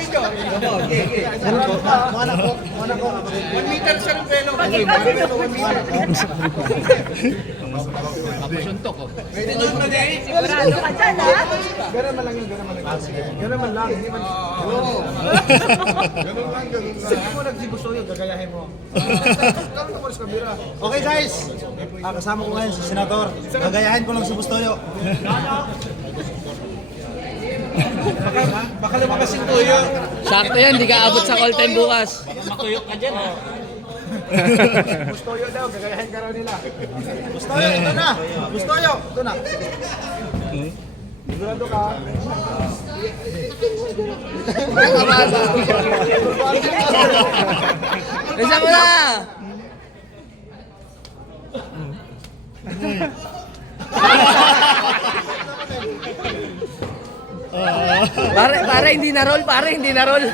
Video. Monaco. 1 meter sa Rubelo. 1 meter. Papasuntok ko. Pwede doon na din. Sigurado ka dyan, ha? Ganun man lang. Ganun man lang. Hindi man. Oo. Ganun lang. Sige mo nagsibuso yun, gagayahin mo. Kami naman sa kabira. Okay guys, kasama ko ngayon si Senador. Gagayahin ko lang si Bustoyo. Baka lumabas yung tuyo. Sakto yan, di ka abot sa call time bukas. Matuyok ka dyan, ha? Bustoyo daw, gagayahin ka raw nila. Bustoyo, ito na. Bustoyo, ito na. Sigurado ka. Isa mo na! Pare hindi na roll, pare hindi na roll.